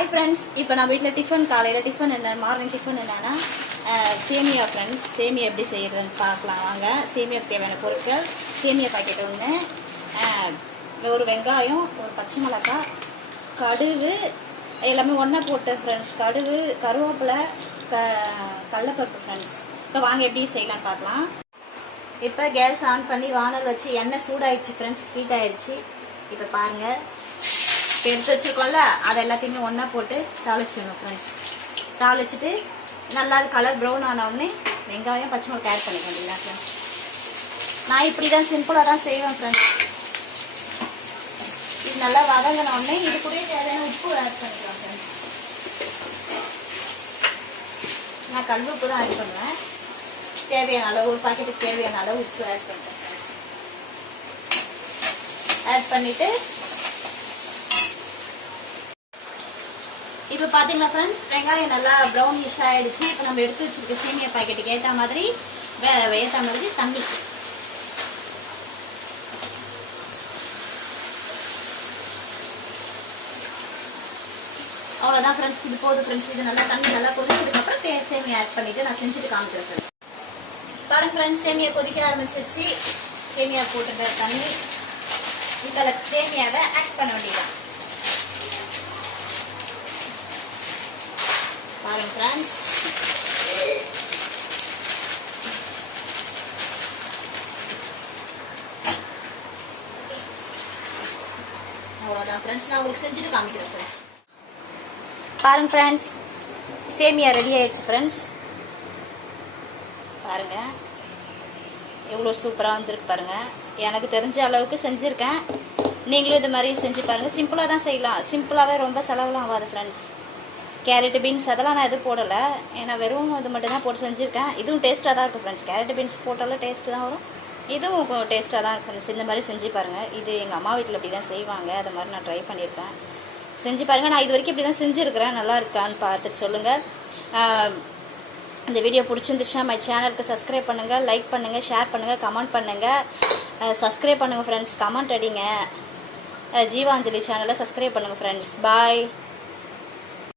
Hi friends, இப்போ நான் வீட்ல டிஃபன் காலையில டிஃபன் என்ன மார்னிங் டிஃபன் என்னன்னா சேமியா फ्रेंड्स சேமியா எப்படி செய்யறதுன்னு பார்க்கலாம் வாங்க. சேமியாக்கு தேவையான பொருட்கள் சேமியா பாக்கெட் ஒன்று, ஒரு வெங்காயம், ஒரு பச்சை மிளகாய், கடுகு எல்லாமே ஒண்ணா போட்டு फ्रेंड्स, கடுகு, கருவேப்பிலை, கடலைப்பருப்பு फ्रेंड्स. இப்போ வாங்க எப்படி செய்யலாம் பார்க்கலாம். இப்போ கேஸ் ஆன் பண்ணி வானல் வச்சு எண்ணெய் சூடாயிடுச்சு फ्रेंड्स, ஹீட் ஆயிடுச்சு. இப்போ பாருங்க எடுத்து வச்சுருக்கோம்ல அதை எல்லாத்தையுமே ஒன்றா போட்டு தாளிச்சிடணும் ஃப்ரெண்ட்ஸ். தாளிச்சிட்டு நல்லா கலர் ப்ரௌன் ஆன உடனே வெங்காயம் பச்சை மிளகாய் ஆட் பண்ணிக்க வேண்டியதா ஃப்ரெண்ட்ஸ். நான் இப்படி தான் சிம்பிளாக தான் செய்வேன் ஃப்ரெண்ட்ஸ். இது நல்லா வதங்கின உடனே இது கூட தேவையான உப்பு ஆட் பண்ணிக்கலாம் ஃப்ரெண்ட்ஸ். நான் கல் உப்பு தான் ஆட் பண்ணுவேன். தேவையான அளவு ஒரு பாக்கெட்டுக்கு தேவையான அளவு உப்பு ஆட் பண்ணுறேன் ஃப்ரெண்ட்ஸ். ஆட் பண்ணிவிட்டு இப்போ பார்த்தீங்களா ஃப்ரெண்ட்ஸ், வெங்காயம் நல்லா ப்ரௌனிஷ் ஆகிடுச்சு. இப்போ நம்ம எடுத்து வச்சுருக்க சேமியா பாக்கெட்டுக்கு ஏற்ற மாதிரி தண்ணி அவ்வளோதான் ஃப்ரெண்ட்ஸ். இது போதும் ஃப்ரெண்ட்ஸ். இது நல்லா தண்ணி நல்லா கொதிச்சதுக்கப்புறம் சேமியா ஆட் பண்ணிவிட்டு நான் செஞ்சுட்டு காமிக்கிறேன் ஃப்ரெண்ட்ஸ். பாருங்க ஃப்ரெண்ட்ஸ், சேமியா கொதிக்க ஆரம்பிச்சிருச்சு. சேமியா போட்டுட்ட தண்ணி இதில் சேமியாவை ஆட் பண்ண வேண்டியதான். பாருங்க ஃப்ரெண்ட்ஸ், அவ்வளோதான் ஃப்ரெண்ட்ஸ். நான் உங்களுக்கு செஞ்சுட்டு காமிக்கிறேன் ஃப்ரெண்ட்ஸ். பாருங்க ஃப்ரெண்ட்ஸ், சேமியா ரெடி ஆயிடுச்சு ஃப்ரெண்ட்ஸ். பாருங்க எவ்வளோ சூப்பராக வந்துருக்கு பாருங்க. எனக்கு தெரிஞ்ச அளவுக்கு செஞ்சுருக்கேன். நீங்களும் இது மாதிரி செஞ்சு பாருங்கள். சிம்பிளாக தான் செய்யலாம். சிம்பிளாகவே ரொம்ப செலவுலாம் ஆகாது ஃப்ரெண்ட்ஸ். கேரட் பீன்ஸ் அதெல்லாம் நான் எதுவும் போடலை, ஏன்னா வெறும் இது மட்டும் தான் போட்டு செஞ்சுருக்கேன். இதுவும் டேஸ்ட்டாக தான் இருக்கும் ஃப்ரெண்ட்ஸ். கேரட் பீன்ஸ் போட்டாலும் டேஸ்ட்டு தான் வரும், இதுவும் டேஸ்ட்டாக தான் இருக்கும் ஃப்ரெண்ட்ஸ். இந்த மாதிரி செஞ்சு பாருங்கள். இது எங்கள் அம்மா வீட்டில் இப்படி தான் செய்வாங்க. அது மாதிரி நான் ட்ரை பண்ணியிருக்கேன். செஞ்சு பாருங்கள். நான் இது வரைக்கும் இப்படி தான் செஞ்சுருக்கிறேன். நல்லா இருக்கான்னு பார்த்துட்டு சொல்லுங்கள். இந்த வீடியோ பிடிச்சிருந்துச்சுன்னா மை சேனலுக்கு சப்ஸ்கிரைப் பண்ணுங்கள், லைக் பண்ணுங்கள், ஷேர் பண்ணுங்கள், கமெண்ட் பண்ணுங்கள். சப்ஸ்கிரைப் பண்ணுங்கள் ஃப்ரெண்ட்ஸ், கமெண்ட் அடிங்க. ஜீவாஞ்சலி சேனலை சப்ஸ்கிரைப் பண்ணுங்கள் ஃப்ரெண்ட்ஸ். பாய்.